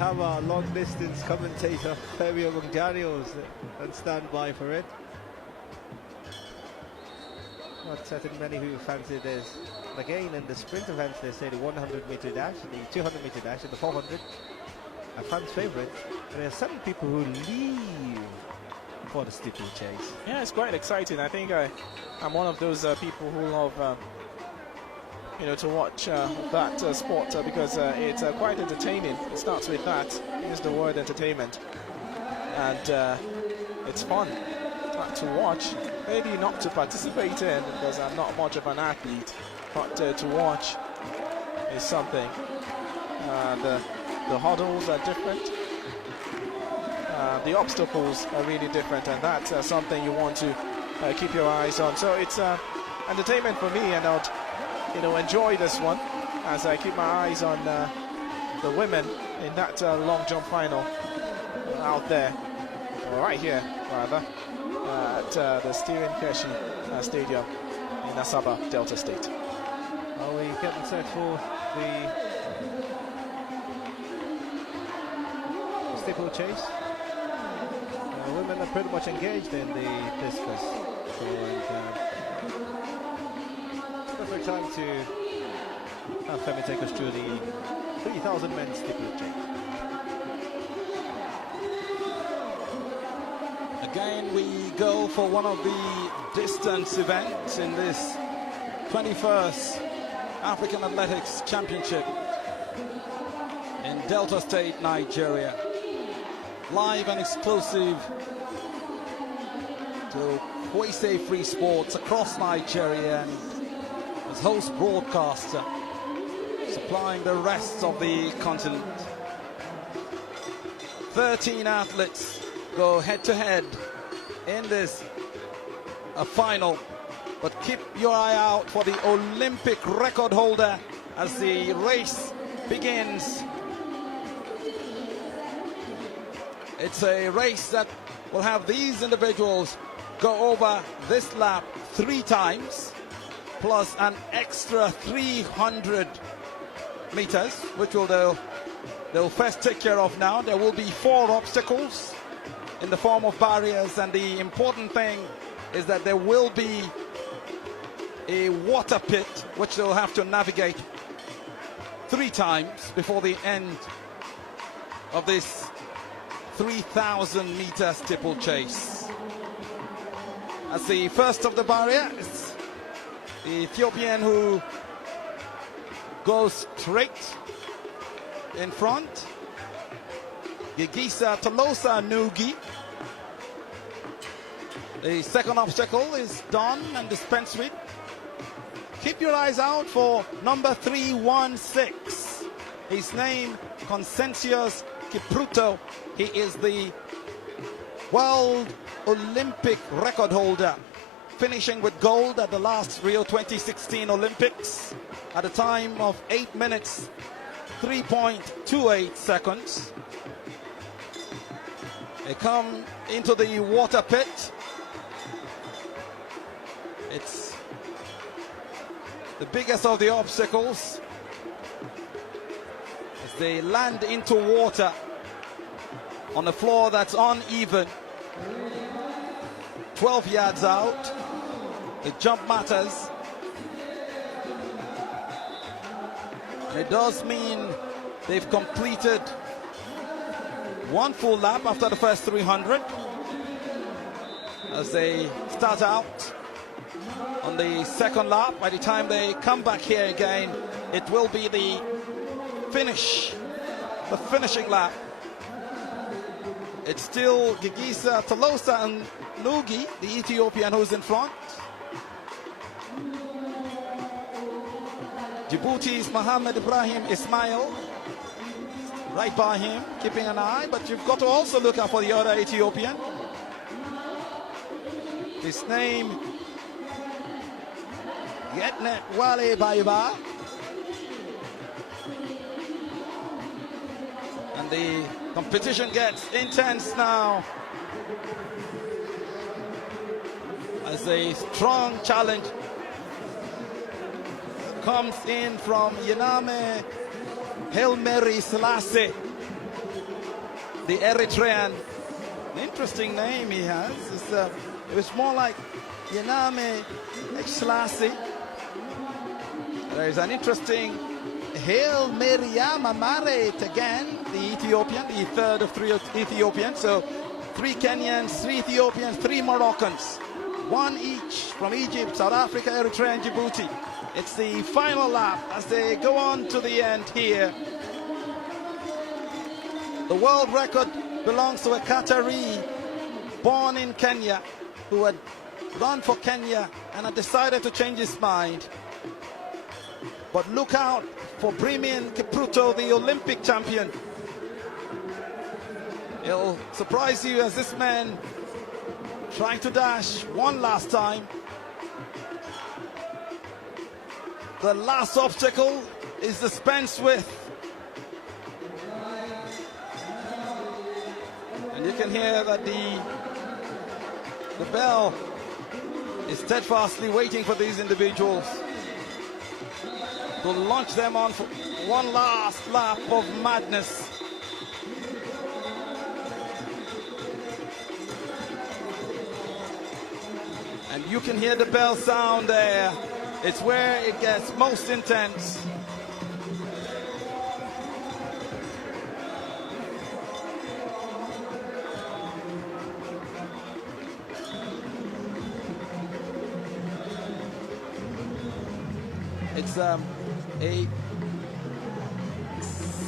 have our long-distance commentator, Fabio Mungarios, on standby for it. Not certain many who fancy this. Again, in the sprint events, they say the 100-meter dash, the 200-meter dash, and the 400 are fans' favourite. And there are some people who leave for the steeplechase. Yeah, it's quite exciting. I think I'm one of those people who love, to watch that sport because it's quite entertaining. It starts with that. Use the word entertainment, and it's fun to watch. Maybe not to participate in because I'm not much of an athlete, but to watch is something. The hurdles are different. The obstacles are really different, and that's something you want to keep your eyes on. So it's entertainment for me, and I'll enjoy this one as I keep my eyes on the women in that long jump final out there, or right here rather, at the Steven Keshi Stadium in Asaba, Delta State. Are we getting set for the steeplechase? Women are pretty much engaged in the discus, so perfect time to have Femi take us through the 3,000 men steeplechase. Again, we go for one of the distance events in this 21st African Athletics Championship in Delta State, Nigeria. Live and exclusive to Kwese Free Sports across Nigeria, and as host broadcaster supplying the rest of the continent. 13 athletes go head-to-head in this final, but keep your eye out for the Olympic record holder as the race begins. It's a race that will have these individuals go over this lap 3 times, plus an extra 300 meters, which they'll first take care of now. There will be 4 obstacles in the form of barriers, and the important thing is that there will be a water pit which they'll have to navigate 3 times before the end of this 3,000 meter steeplechase. As the first of the barrier is the Ethiopian who goes straight in front, Gigisa Tolosa Nugi. The second obstacle is done and dispensed with. Keep your eyes out for number 316. His name, Consensus Kipruto. He is the World Olympic record holder, finishing with gold at the last Rio 2016 Olympics at a time of 8 minutes, 3.28 seconds. They come into the water pit. It's the biggest of the obstacles as they land into water on a floor that's uneven. 12 yards out. The jump matters. And it does mean they've completed 1 full lap after the first 300 as they start out on the second lap. By the time they come back here again, it will be the finish, the finishing lap. It's still Gigisa Tolosa and Nugi, the Ethiopian, who's in front. Djibouti's Mohamed Ibrahim Ismail right by him, keeping an eye, but you've got to also look out for the other Ethiopian. His name, Yetnet Wale Baiba. And the competition gets intense now as a strong challenge comes in from Yename Hail Mary Selassie. the Eritrean. An interesting name he has. It was more like Yename Exlasi. There is an interesting Hail Miriam Amaret again, the Ethiopian, the third of three Ethiopians. So 3 Kenyans, 3 Ethiopians, 3 Moroccans. 1 each from Egypt, South Africa, Eritrea, and Djibouti. It's the final lap as they go on to the end here. The world record belongs to a Qatari born in Kenya who had run for Kenya and had decided to change his mind. But look out for Brimian Kipruto, the Olympic champion. It'll surprise you as this man trying to dash one last time. The last obstacle is dispensed with. And you can hear that the bell is steadfastly waiting for these individuals to launch them on for one last lap of madness. And you can hear the bell sound there. It's where it gets most intense. It's a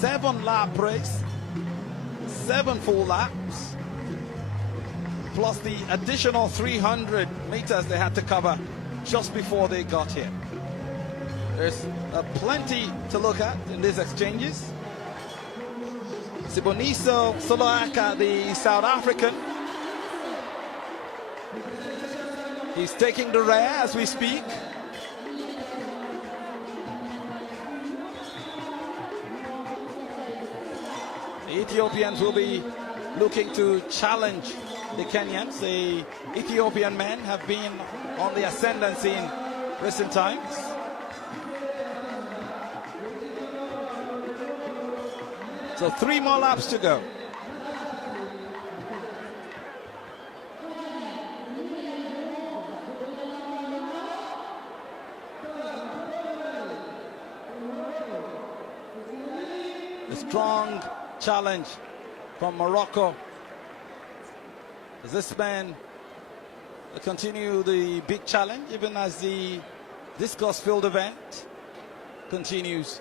7-lap race, 7 full laps, plus the additional 300 meters they had to cover just before they got here. There's plenty to look at in these exchanges. Siboniso Soloaka, the South African, he's taking the rear as we speak. The Ethiopians will be looking to challenge the Kenyans. The Ethiopian men have been on the ascendancy in recent times. So 3 more laps to go. A strong challenge from Morocco. Does this man continue the big challenge even as the discus field event continues?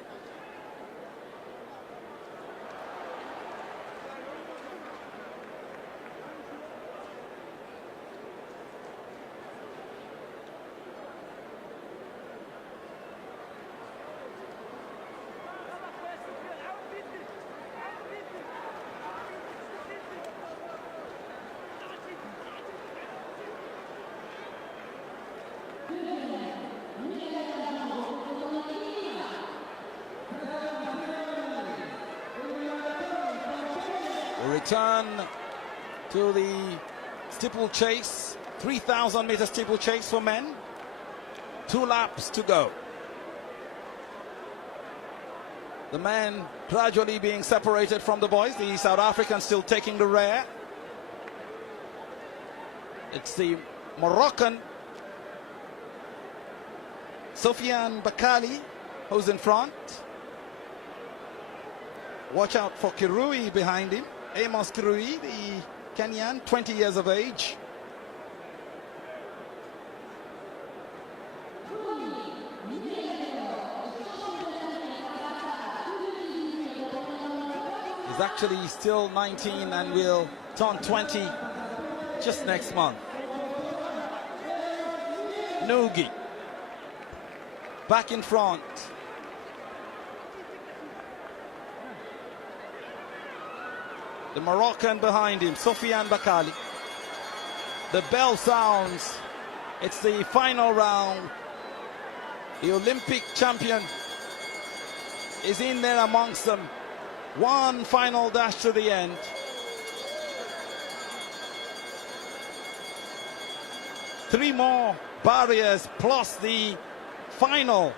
Return to the steeplechase, 3,000 meter steeplechase for men. 2 laps to go. The men gradually being separated from the boys. The South Africans still taking the rear. It's the Moroccan Sufyan Bakali who's in front. Watch out for Kirui behind him. Amos Kirui, the Kenyan, 20 years of age. He's actually still 19 and will turn 20 just next month. Nugi back in front. The Moroccan behind him, Sufyan Bakali. The bell sounds. It's the final round. The Olympic champion is in there amongst them. One final dash to the end. Three more barriers plus the final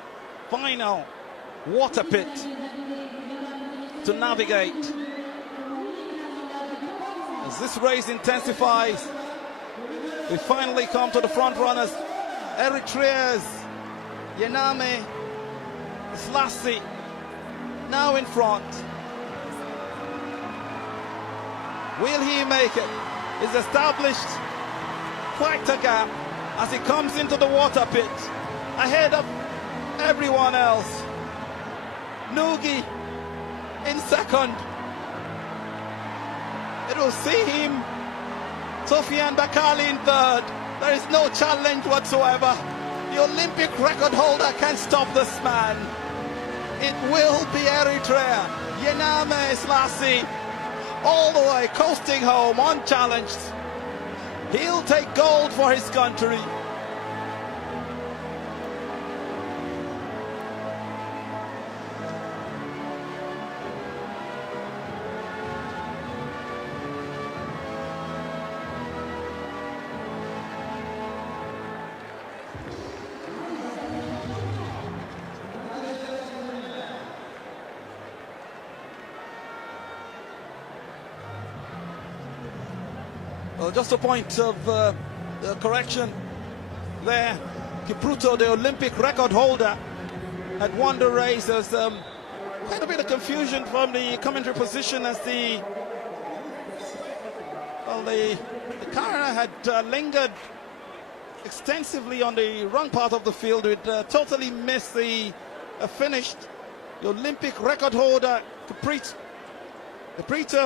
water pit to navigate. As this race intensifies, we finally come to the front runners. Eritrea's Yename Slassi now in front. Will he make it? He's established quite a gap as he comes into the water pit ahead of everyone else. Nugi in second. It will see him, Sufyan Bakali in third. There is no challenge whatsoever. The Olympic record holder can stop this man. It will be Eritrea. Yename Slassi, all the way coasting home unchallenged. He'll take gold for his country. Well, just a point of correction there. Kipruto, the Olympic record holder, had won the race. There's quite a bit of confusion from the commentary position as the car had lingered extensively on the wrong part of the field. It totally missed the finish. The Olympic record holder, Kipruto,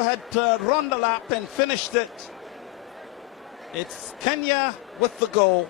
had run the lap and finished it. It's Kenya with the goal.